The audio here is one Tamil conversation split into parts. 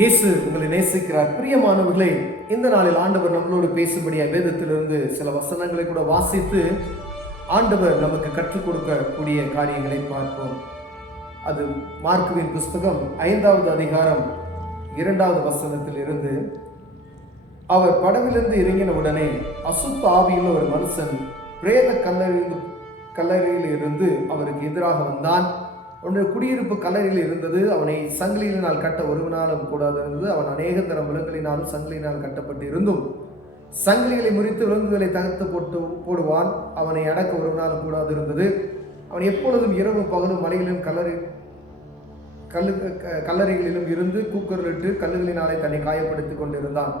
இயேசு உங்களை நேசிக்கிறார். பிரியமானவர்களே, இந்த நாளில் ஆண்டவர் நம்மளோடு பேசும்படியாக வேதத்திலிருந்து சில வசனங்களை கூட வாசித்து ஆண்டவர் நமக்கு கற்றுக் கொடுக்கக்கூடிய காரியங்களை பார்ப்போம். அது மார்க்குவின் புஸ்தகம் 5வது அதிகாரம் 2வது வசனத்தில் இருந்து, அவர் படவிலிருந்து இறங்கின உடனே அசுத்த ஆவியுள்ள ஒரு மனுஷன் பிரேத கல்லறையில் இருந்து அவருக்கு எதிராக வந்தான். அவனுடைய குடியிருப்பு கல்லறையில் இருந்தது. அவனை சங்கிலியினால் கட்ட ஒருவனாலும் கூடாது இருந்தது. அவன் அநேக தர விலங்குகளினாலும் சங்கிலியினால் கட்டப்பட்டு இருந்தும் சங்கிலிகளை முறித்து விலங்குகளை தகர்த்து போடுவான். அவனை அடக்க ஒருவனாலும் கூடாது இருந்தது. அவன் எப்பொழுதும் இரவும் பகலும் மலைகளிலும் கல்லறைகளிலும் இருந்து கூக்குரலிட்டு கல்லுகளினாலே தன்னை காயப்படுத்திக் கொண்டிருந்தான்.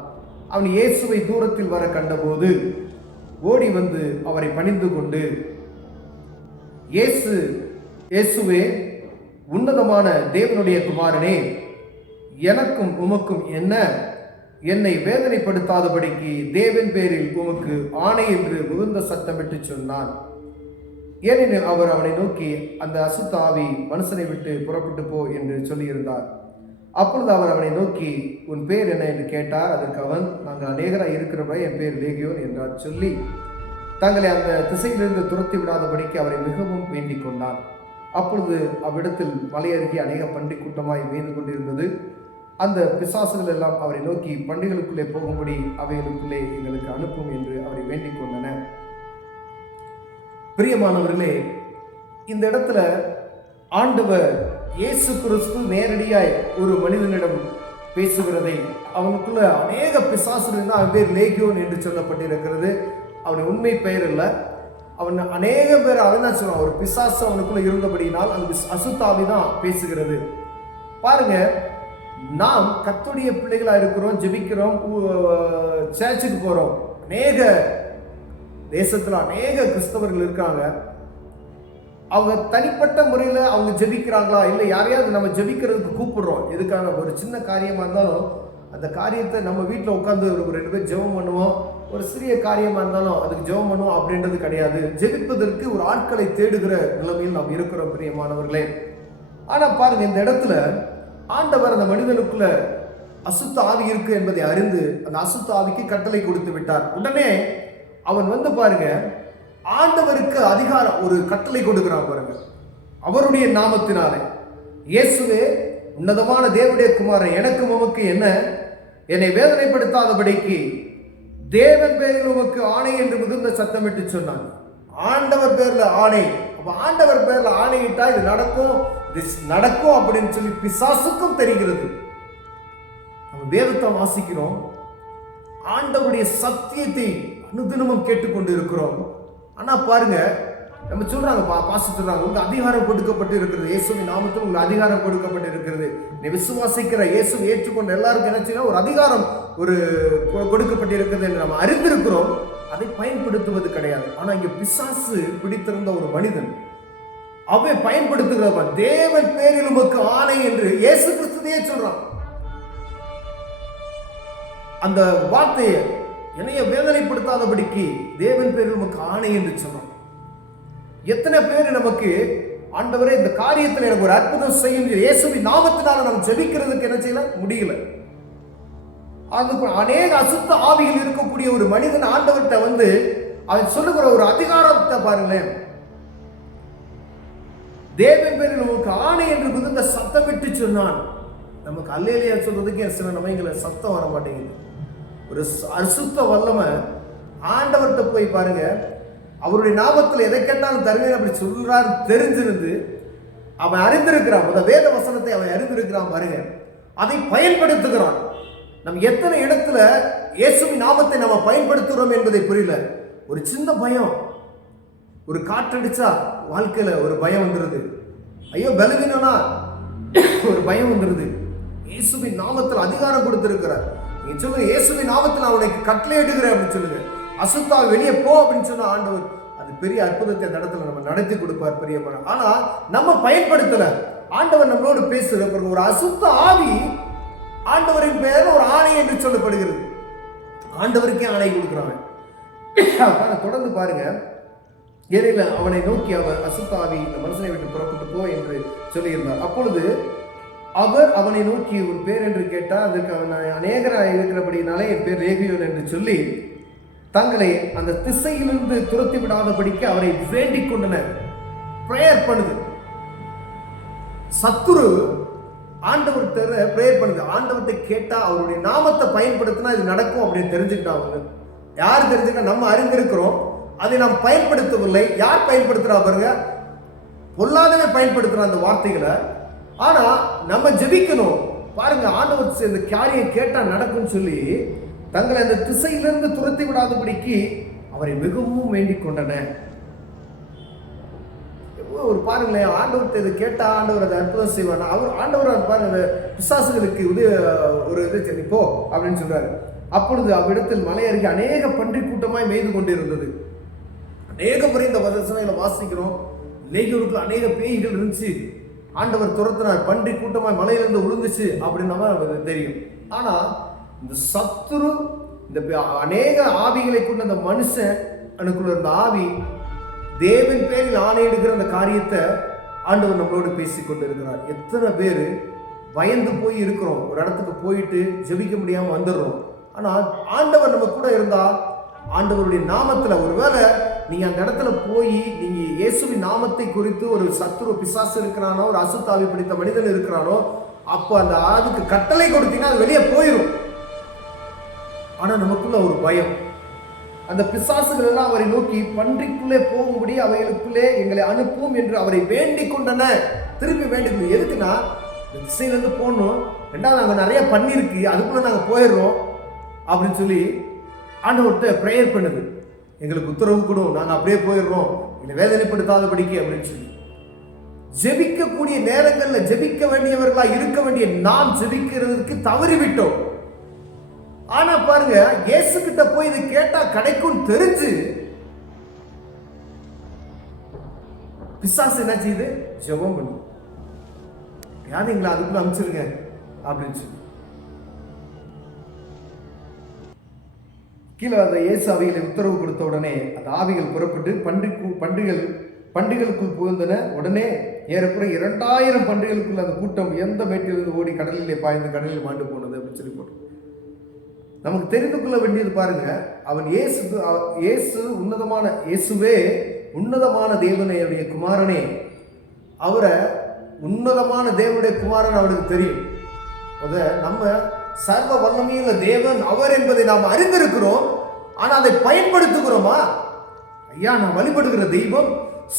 அவன் இயேசுவை தூரத்தில் வர கண்டபோது ஓடி வந்து அவரை பணிந்து கொண்டு, இயேசுவே, உன்னதமான தேவனுடைய குமாரனே, எனக்கும் உமக்கும் என்ன? என்னை வேதனைப்படுத்தாதபடிக்கு தேவன் பேரில் உமக்கு ஆணை என்று மிகுந்த சத்தமிட்டு சொன்னான். ஏனெனில் அவர் அவனை நோக்கி, அந்த அசுத்த ஆவி மனுஷனை விட்டு புறப்பட்டு போ என்று சொல்லியிருந்தார். அப்பொழுது அவர் அவனை நோக்கி, உன் பேர் என்ன என்று கேட்டார். அதற்கு அவன், நாங்கள் அநேகராய் இருக்கிறவரை என் பேர் லேகியோன் என்றார் சொல்லி தங்களை அந்த திசையிலிருந்து துரத்தி விடாதபடிக்கு அவரை மிகவும் வேண்டிக் கொண்டான். அப்பொழுது அவ்விடத்தில் மலையருகே அநேக பன்றி கூட்டமாய் மேய்ந்து கொண்டிருந்தது. அந்த பிசாசுகள் எல்லாம் அவரை நோக்கி, பண்டிகளுக்குள்ளே போகும்படி அவைகளுக்குள்ளே எங்களுக்கு அனுப்பும் என்று அவரை வேண்டிக் கொண்டன. பிரியமானவர்களே, இந்த இடத்துல ஆண்டவர் இயேசு கிறிஸ்து நேரடியாய் ஒரு மனிதனிடம் பேசுகிறதை, அவனுக்குள்ள அநேக பிசாசுகள் இருந்தால் அவன் பேர் லேகியோன் என்று சொல்லப்பட்டிருக்கிறது. அவன் உண்மை பெயர் இல்லை. அவன் அநேக பேர் அவன் சொல்லுவான், ஒரு பிசாசு அவனுக்குள்ள இருந்தபடியினால் அந்த அசுத்தாவி தான் பேசுகிறது. பாருங்க, நாம் கர்த்தருடைய பிள்ளைகளா இருக்கிறோம், ஜெபிக்கிறோம், சர்ச்சுக்கு போறோம். அநேக தேசத்துல அநேக கிறிஸ்தவர்கள் இருக்காங்க. அவங்க தனிப்பட்ட முறையில் அவங்க ஜெபிக்கிறாங்களா, இல்லை யாரையாவது நம்ம ஜெபிக்கிறதுக்கு கூப்பிடுறோம். எதுக்காக? ஒரு சின்ன காரியமா இருந்தாலும் அந்த காரியத்தை நம்ம வீட்டில் உட்காந்து ஒரு 2 பேர் ஜெபம் பண்ணுவோம். ஒரு சிறிய காரியமா இருந்தாலும் அதுக்கு ஜெபம் பண்ணுவோம் அப்படின்றது கிடையாது. ஜெபிப்பதற்கு ஒரு ஆட்களை தேடுகிற நிலைமையில் நாம் இருக்கிறோம் பிரியமானவர்களே. ஆனா பாருங்க, இந்த இடத்துல ஆண்டவர் அந்த மனிதனுக்குள்ள அசுத்த ஆவி இருக்கு என்பதை அறிந்து அந்த அசுத்த ஆவிக்கு கட்டளை கொடுத்து விட்டார். உடனே அவன் வந்து பாருங்க, ஆண்டவருக்கு அதிகாரம் ஒரு கட்டளை கொடுக்கிறான் பாருங்க, அவருடைய நாமத்தினாலே, இயேசுவே, உன்னதமான தேவனுடைய குமாரன், எனக்கு உமக்கு என்ன? என்னை வேதனைப்படுத்தாதபடிக்கு தேவன் பேரில் உமக்கு ஆணை என்று மிகுந்த சத்தமிட்டு சொன்னான். ஆண்டவர் பேர்ல ஆணை. அப்ப ஆண்டவர் பேர்ல ஆணையிட்டா இது நடக்கும் அப்படின்னு சொல்லி பிசாசுக்கும் தெரிகிறது. நம்ம வேதத்தை வாசிக்கிறோம், ஆண்டவருடைய சத்தியத்தை அனுதினமும் கேட்டுக்கொண்டு இருக்கிறோம். ஆனா பாருங்க, நம்ம சொல்றாங்க, பாஸ்டர் சொல்றாங்க, உங்களுக்கு அதிகாரம் கொடுக்கப்பட்டு இருக்கிறது, இயேசுவின் நாமத்தில் உங்களுக்கு அதிகாரம் கொடுக்கப்பட்டு இருக்கிறது. நீ விசுவாசிக்கிற இயேசு ஏற்றுக்கொண்ட எல்லாருக்கும் என்ன ஒரு அதிகாரம் கொடுக்கப்பட்டு இருக்கிறது என்று நம்ம அறிந்திருக்கிறோம். அதை பயன்படுத்துவது கிடையாது. ஆனா இங்க பிசாசு பிடித்திருந்த ஒரு மனிதன் அவன் பயன்படுத்துகிறவன், தேவன் பேரில் உமக்கு ஆணை என்று இயேசு கிறிஸ்துவே சொல்றான். அந்த வார்த்தையை, என்னைய வேதனைப்படுத்தாதபடிக்கு தேவன் பேரில் உமக்கு ஆணை என்று சொல்றான். எத்தனை பேர் நமக்கு, ஆண்டவரே இந்த காரியத்தில் எனக்கு ஒரு அற்புதம் செய்யும் இயேசுவின் நாமத்தினால நம்ம ஜெபிக்கிறதுக்கு என்ன செய்யல முடியல. அதுக்கு அநேக அசுத்த ஆவிகள் இருக்கக்கூடிய ஒரு மனிதன் ஆண்டவர்கிட்ட வந்து அவன் சொல்லுகிற ஒரு அதிகாரத்தை பாருங்களேன், தேவன் பேரில் நமக்கு ஆணை என்று மிகுந்த சத்தமிட்டு சொன்னான். நமக்கு அல்லேலியா சொல்றதுக்கு சில சமயங்கள சத்தம் வர மாட்டேங்குது. ஒரு அசுத்த வல்லமை ஆண்டவர்கிட்ட போய் பாருங்க, அவருடைய நாமத்தில் எதை கேட்டாலும் தருவேன் அப்படி சொல்றாரு தெரிஞ்சிருந்து அவன் அறிந்திருக்கிறான். அந்த வேத வசனத்தை அவன் அறிந்திருக்கிறான் பாருங்க, அதை பயன்படுத்துகிறான். நம்ம எத்தனை இடத்துல இயேசுவின் நாமத்தை நம்ம பயன்படுத்துகிறோம் என்பதை புரியல. ஒரு சின்ன பயம், ஒரு காற்றடிச்சா வாழ்க்கையில ஒரு பயம் வந்துருது. ஐயோ பலவீனனா ஒரு பயம் வந்துருது. இயேசுவின் நாமத்தில் அதிகாரம் கொடுத்திருக்கிறார். நீங்க சொல்லுங்க, இயேசுவின் நாமத்தில் அவனுக்கு கட்டளை எடுக்கிறேன் அப்படின்னு சொல்லுங்க, அசுத்தா வெளியே போ அப்படின்னு சொன்ன ஆண்டவர் அது பெரிய அற்புதத்தை அந்த இடத்துல நம்ம நடத்தி கொடுப்பார் பெரியமான. ஆனா நம்ம பயன்படுத்தல. ஆண்டவர் நம்மளோடு பேசுற பிறகு ஒரு அசுத்த ஆவி ஆண்டவரின் பெயர் ஒரு ஆணை என்று சொல்லப்படுகிறது. ஆண்டவருக்கே ஆணை கொடுக்குறாங்க. தொடர்ந்து பாருங்க, ஏனெனில் அவனை நோக்கி அவர் அசுத்த ஆவி இந்த மனுஷனை விட்டு புறப்பட்டு போ என்று சொல்லியிருந்தார். அப்பொழுது அவர் அவனை நோக்கி ஒரு பேர் என்று கேட்டால் அதற்கு அவன் அநேகராக இருக்கிறபடினாலே என் பேர் லேகியோன் என்று சொல்லி தங்களை அந்த திசையிலிருந்து துரத்தி விடாதபடிக்கு அவரை வேண்டிக் கொண்டனர். பிரேயர் பண்ணுது. சத்துரு ஆண்டவர்கிட்ட பிரேயர் பண்ணுது. ஆண்டவர்கிட்ட கேட்டா அவருடைய நாமத்தை பயன்படுத்தினா இது நடக்கும் அப்படின்னு தெரிஞ்சுக்கிட்டாங்க. யார் தெரிஞ்சுக்கிட்டா? நம்ம அறிந்திருக்கிறோம், அதை நாம் பயன்படுத்தவில்லை. யார் பயன்படுத்துறா பாருங்க, பொல்லாதவே பயன்படுத்துற அந்த வார்த்தைகளை. ஆனா நம்ம ஜெபிக்கணும் பாருங்க. ஆண்டவர் இந்த காரியம் கேட்டா நடக்கும்னு சொல்லி தங்களை அந்த திசையிலிருந்து துரத்தி விடாதபடிக்கு அவரை மிகவும் வேண்டிக் கொண்டனர். ஒரு பாருங்களேன், ஆண்டவர்கிட்ட இதை கேட்டா ஆண்டவர் அதை அற்புதம் செய்வார். அவர் ஆண்டவர் அது பாருங்க பிசாசுகளுக்கு ஒரு இது சரி போ அப்படின்னு சொல்றாரு. அப்பொழுது அவ்விடத்தில் மலை அருகே அநேக பன்றி கூட்டமாய் மேய்ந்து கொண்டிருந்தது. அநேக முறை இந்த வசனங்களை வாசிக்கிறோம். லேகியோனுக்குள்ள அநேக பேய்கள் இருந்துச்சு. ஆண்டவர் துரத்தினார், பன்றி கூட்டமாய் மலையிலிருந்து விழுந்துச்சு அப்படின்னு தெரியும். ஆனா இந்த சத்துரு இந்த அநேக ஆவிகளை கொண்ட அந்த மனுஷன் அனுக்குள்ள இருந்த ஆவி தேவன் பேரில் ஆணையிடுகிற அந்த காரியத்தை ஆண்டவர் நம்மளோடு பேசிக் கொண்டு இருக்கிறார். எத்தனை பேர் பயந்து போய் இருக்கிறோம், ஒரு இடத்துக்கு போயிட்டு ஜெபிக்க முடியாம வந்துடுறோம். ஆனா ஆண்டவர் நம்ம கூட இருந்தா ஆண்டவருடைய நாமத்துல ஒருவேளை நீங்க அந்த இடத்துல போய் நீங்க இயேசுவின் நாமத்தை குறித்து ஒரு சத்துரு பிசாசு இருக்கிறானோ, ஒரு அசுத்தாவி பிடித்த மனிதன் இருக்கிறானோ, அப்போ அந்த அதுக்கு கட்டளை கொடுத்தீங்கன்னா அது வெளியே போயிடும். ஆனா நமக்குள்ள ஒரு பயம். அந்த பிசாசுகள் எல்லாம் அவரை நோக்கி பன்றிக்குள்ளே போகும்படி அவைகளுக்குள்ளே எங்களை அனுப்பும் என்று அவரை வேண்டிக் கொண்டன. திருப்பி வேண்டிக்கணும். எதுக்குன்னா இந்த திசையிலிருந்து போகணும், ரெண்டாவது அங்கே நிறைய பண்ணி இருக்கு, அதுக்குள்ள நாங்க போயிடுறோம் அப்படின்னு சொல்லி ஆண்டவர்கிட்ட பிரேயர் பண்ணுது. எங்களுக்கு உத்தரவு கொடும், நாங்க அப்படியே போயிடுறோம், எங்களை வேதனைப்படுத்தாதபடிக்கு அப்படின்னு சொல்லி. ஜெபிக்கக்கூடிய நேரங்கள்ல ஜெபிக்க வேண்டியவர்களா இருக்க வேண்டிய நாம் ஜெபிக்கிறதுக்கு தவறிவிட்டோம். ஆனா பாருங்க, இயேசு கிட்ட போய் இது கேட்டா கிடைக்கும் தெரிஞ்சு பிசாசு என்ன செய்யுது? ஜெபம் பண்ணு, யாரு எங்களை அதுக்குள்ள அனுப்பிச்சிருங்க அப்படின்னு சொல்லி கீழே அந்த இயேசு அவைகளை உத்தரவு கொடுத்த உடனே அந்த ஆவிகள் புறப்பட்டு பண்டிகளுக்குள் புகுந்தன. உடனே ஏறக்குறைய 2000 பண்டிகளுக்குள்ள அந்த கூட்டம் எந்த மேட்டிலிருந்து ஓடி கடலிலே பாய்ந்து கடலில் மாண்டு போனது அப்படின்னு சொல்லி போட்டு நமக்கு தெரிந்து கொள்ள வேண்டியது பாருங்க. அவன் இயேசுவே உன்னதமான தேவனுடைய குமாரனே, அவரை உன்னதமான தேவனுடைய குமாரன் அவனுக்கு தெரியும். நம்ம சர்வ வல்லமையுள்ள தேவன் அவர் என்பதை நாம் அறிந்திருக்கிறோம். ஆனா அதை பயன்படுத்துகிறோமா? ஐயா, நான் வழிபடுகிற தெய்வம்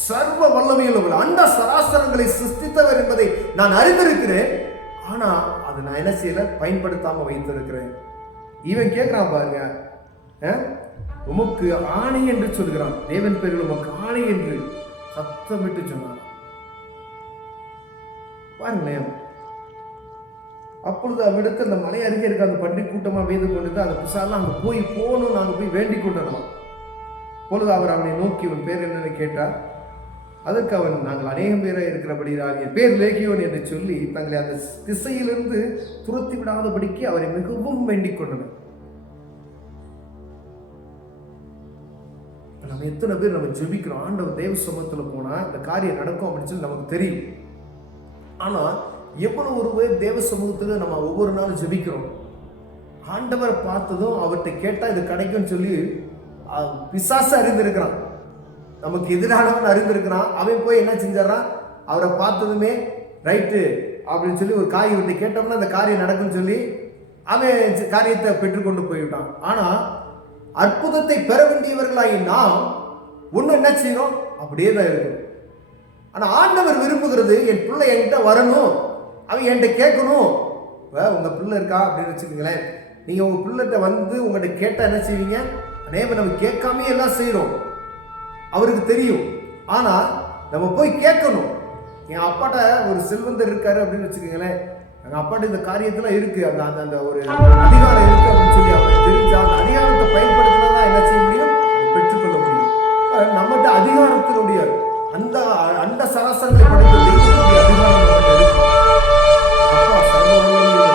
சர்வ வல்லமையுள்ளவர், அண்ட சராசரங்களை சிருஷ்டித்தவர் என்பதை நான் அறிந்திருக்கிறேன். ஆனா அதை நான் என்ன செய்யல? பயன்படுத்தாம வைத்திருக்கிறேன். இவன் கேட்கிறான் பாருங்க, உமக்கு ஆணை என்று சொல்கிறான். தேவன் பேரில் உமக்கு ஆணை என்று சத்தமிட்டு சொன்னான். பாருங்களேன். அப்பொழுது அவ்விடத்தில் அந்த மலை அருகே இருக்க அந்த பன்றி கூட்டமா வேந்து கொண்டு அந்த பிசாலாம் அங்க போகணும், நாங்க போய் வேண்டிக் கொண்டோம். அப்பொழுது அவர் அவனை நோக்கி உன் பேர் என்னன்னு கேட்டார். அதற்கு அவன், நாங்கள் அநேகம் பேரை இருக்கிறபடி என் பேர் லேகியோன் என்று சொல்லி தங்களை அந்த திசையிலிருந்து துரத்தி விடாதபடிக்கு அவரை மிகவும் வேண்டிக் கொண்டனர். நம்ம எத்தனை பேர் நம்ம ஜெபிக்கிறோம், ஆண்டவர் தேவ சமூகத்துல போனா இந்த காரியம் நடக்கும் அப்படின்னு சொல்லி நமக்கு தெரியும். ஆனா எவ்வளவு ஒரு பேர் தேவ சமூகத்துல நம்ம ஒவ்வொரு நாளும் ஜெபிக்கிறோம். ஆண்டவரை பார்த்ததும் அவர்கிட்ட கேட்டா இது கிடைக்கும்னு சொல்லி பிசாசு அறிந்திருக்கிறான், நமக்கு எதிரானவன் அறிந்திருக்கிறான். அவன் போய் என்ன செஞ்சாரான்? அவரை பார்த்ததுமே ரைட்டு அப்படின்னு சொல்லி ஒரு காய் விட்டு கேட்டோம்னா அந்த காரியம் நடக்கும்னு சொல்லி அவன் காரியத்தை பெற்றுக்கொண்டு போய்விட்டான். ஆனா அற்புதத்தை பெற வேண்டியவர்களாகி நாம் ஒண்ணு என்ன செய்யறோம்? அப்படியே தான் இருக்கும். ஆனா ஆண்டவர் விரும்புகிறது என் பிள்ளை என்கிட்ட வரணும், அவன் என்கிட்ட கேட்கணும். உங்க பிள்ளை இருக்கா அப்படின்னு வச்சுக்கோங்களேன். நீங்க உங்க பிள்ளைகிட்ட வந்து உங்கள்கிட்ட கேட்டா என்ன செய்வீங்க? அநேகம் நம்ம கேட்காமே எல்லாம் செய்யறோம், அவருக்கு தெரியும். ஆனா நம்ம போய் கேட்கணும். என் அப்பாட்ட ஒரு செல்வந்தர் இருக்காரு அப்படின்னு வச்சுக்கோங்களேன், எங்க அப்பாட்ட இந்த காரியத்துல இருக்கு, அந்த அந்த ஒரு அதிகாரம் இருக்கு அப்படின்னு சொல்லி அவனுக்கு தெரிஞ்சா அந்த அதிகாரத்தை பயன்படுத்தினா என்ன செய்ய முடியும்? பெற்றுக்கொள்ள முடியும். நம்மகிட்ட அதிகாரத்தினுடைய அந்த அந்த சராசரங்களை படைத்த தெய்வத்தினுடைய அதிகாரம் நம்மகிட்ட இருக்கு. அப்பா சர்வவல்லமையுள்ள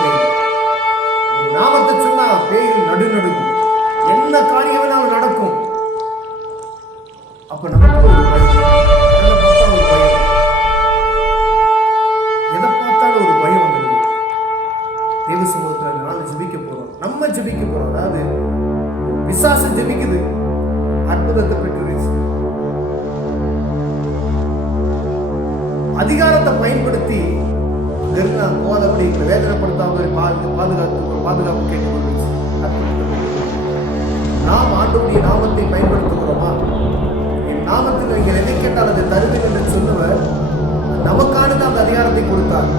நாமத்தை சொன்னா பேய்கள் நடுநடுங்கும், என்ன காரியம் வேணாலும் நடக்கும். அப்ப நமக்கு ஒரு பயம், எதை பார்த்தாலும் ஒரு பயம் வந்துடுது. தேவ சமூகத்தில் நாள் ஜெபிக்க போறோம். நம்ம ஜெபிக்க போறோம். அதாவது பிசாசு ஜெபிக்குது, அற்புதத்தை பெற்று அதிகாரத்தை பயன்படுத்தி போதபடி வேதனைப்படுத்தாமல் பாதுகாப்பு கேட்டுக்கொண்டு நாம் ஆண்டவருடைய நாமத்தை பயன்படுத்துகிறோமா? என் நாமத்தில் நீங்கள் எதை கேட்டால் அதை தருவேன் என்று சொன்னவர் நமக்கானது அந்த அதிகாரத்தை கொடுத்தார்.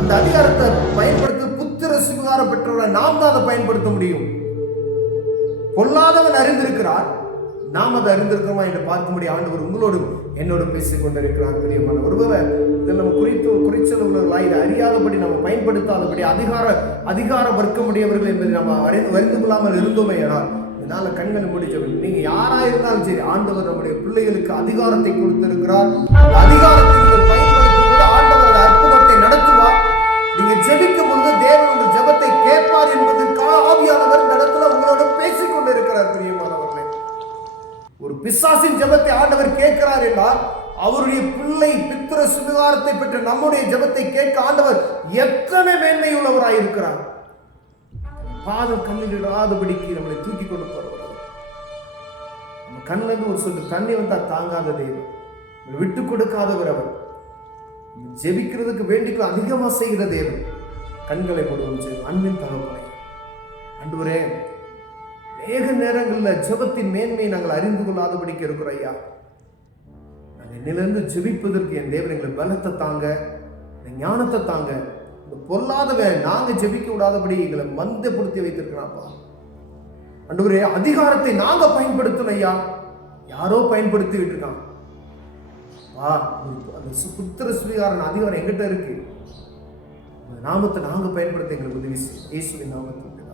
அந்த அதிகாரத்தை பயன்படுத்த புத்திர சுகாரம் பெற்றவரை நாம் தான் அதை பயன்படுத்த முடியும். பொல்லாதவன் அறிந்திருக்கிறார், நாம் அதை அறிந்திருக்கிறோமா என்று பார்க்கும்படி ஆண்டவர் உங்களோடு என்னோடு பேசிக் கொண்டிருக்கிறார். பிரியமான ஒருவேளை இதில் நம்ம குறிச்சவர்களாக இதை அறியாதபடி நம்ம பயன்படுத்தாதபடி அதிகார வர்க்கமுடையவர்கள் என்பதை நம்ம அறிந்து கொள்ளாமல் இருந்தோமே ஆனால் இதனால கண்களை முடிச்சவர்கள் நீங்க யாரா இருந்தாலும் சரி, ஆண்டவர் நம்முடைய பிள்ளைகளுக்கு அதிகாரத்தை கொடுத்திருக்கிறார். அதிகாரத்தை நீங்கள் பயன்படுத்தும் போது ஆண்டவர் அற்புதத்தை நடத்துவார். நீங்க ஜெபிக்கும் பொழுது தேவன் உங்கள் ஜெபத்தை கேட்பார் என்பதற்காக ஆவியானவர் இந்த இடத்துல உங்களோட பேசிக் கொண்டிருக்கிறார். பிரியமானவர்களே, ஒரு பிசாசின் ஜெபத்தை ஆண்டவர் கேட்கிறார் என்றால் அவருடைய பிள்ளை பித்திர சுகாரத்தை பெற்ற நம்முடைய ஜெபத்தை கேட்க ஆண்டவர் எத்தனை மேன்மை உள்ளவராய் இருக்கிறார். பாதம் கண்ணிடாதபடிக்கு நம்மளை தூக்கி கொண்டு போறவர். நம்ம கண்ணுல இருந்து ஒரு சொட்டு தண்ணி வந்தா தாங்காத தெய்வம், விட்டு கொடுக்காதவர் அவர். ஜெபிக்கிறதுக்கு வேண்டிக்கு அதிகமா செய்கிற தேவன். கண்களை போடுவோம். அன்பின் தகப்பனை ஆண்டவரே, அநேக நேரங்களில் ஜெபத்தின் மேன்மையை நாங்கள் அறிந்து கொள்ளாதபடிக்கு இருக்கிறோம் ஐயா. நாங்கள் என்னிலிருந்து ஜெபிப்பதற்கு என் தேவன் எங்களை பலத்தை தாங்க, ஞானத்தை தாங்க. இந்த பொல்லாதவன் நாங்க ஜெபிக்க விடாதபடி எங்களை மந்தப்படுத்தி வைத்திருக்கிறாப்பா. ஆண்டவரே, அதிகாரத்தை நாங்க பயன்படுத்தணும் ஐயா, யாரோ பயன்படுத்தி விட்டுருக்கான். அந்த புத்திர சுவீகாரன் அதிகாரம் எங்கிட்ட இருக்கு. நாமத்தை நாங்க பயன்படுத்த எங்களுக்கு உதவி செய்யும். இயேசுவின் நாமத்தில்